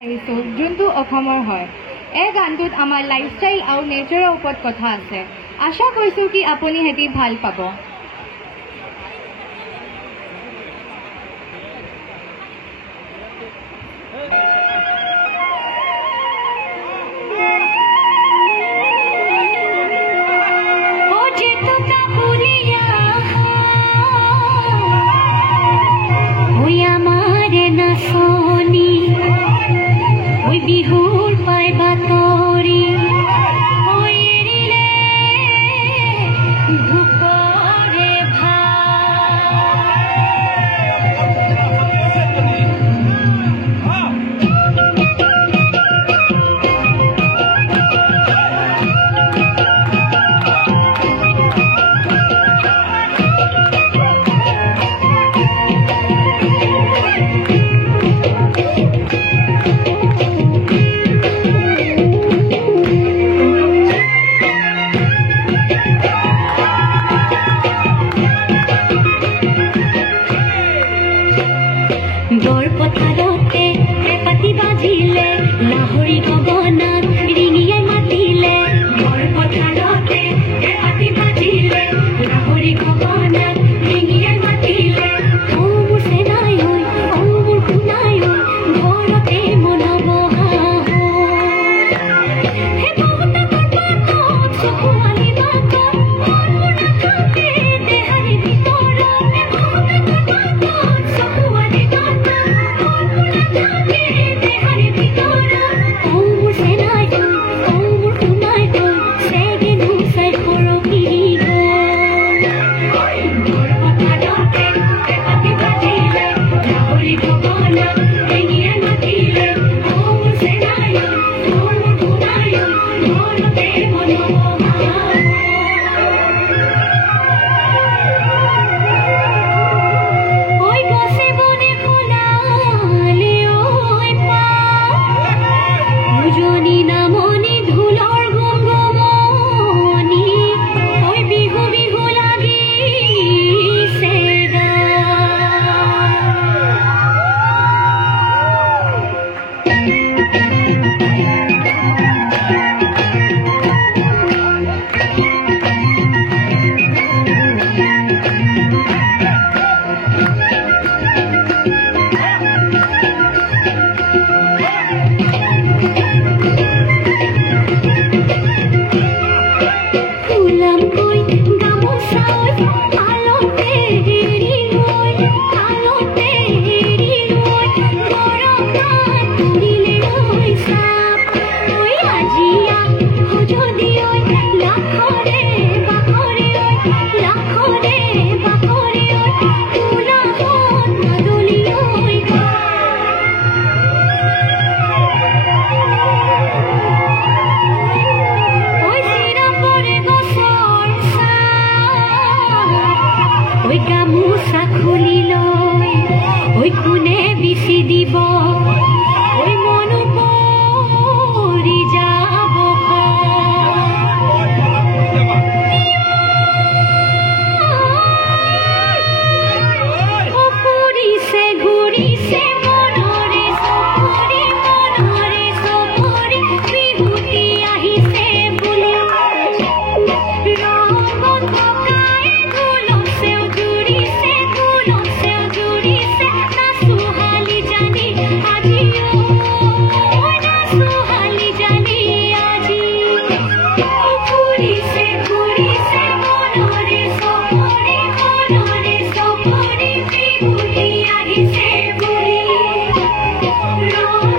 যোনটো অসমৰ হয়। এই গানটোত আমাৰ লাইফষ্টাইল আৰু নেচাৰৰ ওপৰত কথা আছে। আশা কৰিছোঁ কি আপুনি সেটি ভাল পাব। বিহুৰ পাই বাতৰি ভোকৰে দৰ পথাৰতে পেপাতি বাজিলে লাহৰি গগনাত ৰিঙিয়াই মাতিলে দৰ পথাৰতে পেপাতি বাজিলে লাহৰি গগনাত ৰিঙিয়াই মাতিলে ও মোৰ চেনাই হৈ ও মোৰ শুনাই হৈ ঘৰতে মনাব হে বহুত চকু আলি বাকত মোৰ নাথাকে দেহাৰি ভিতৰত চকু আলি গামোচা খুলি লয় ঐ কোনে বিচি দিব ঐ মন পৰি যাব ঘূৰিছে ঘূৰিছে মনৰে চকৰি বিহুতি আহিছে বুলি ৰঙত পকাই Rong,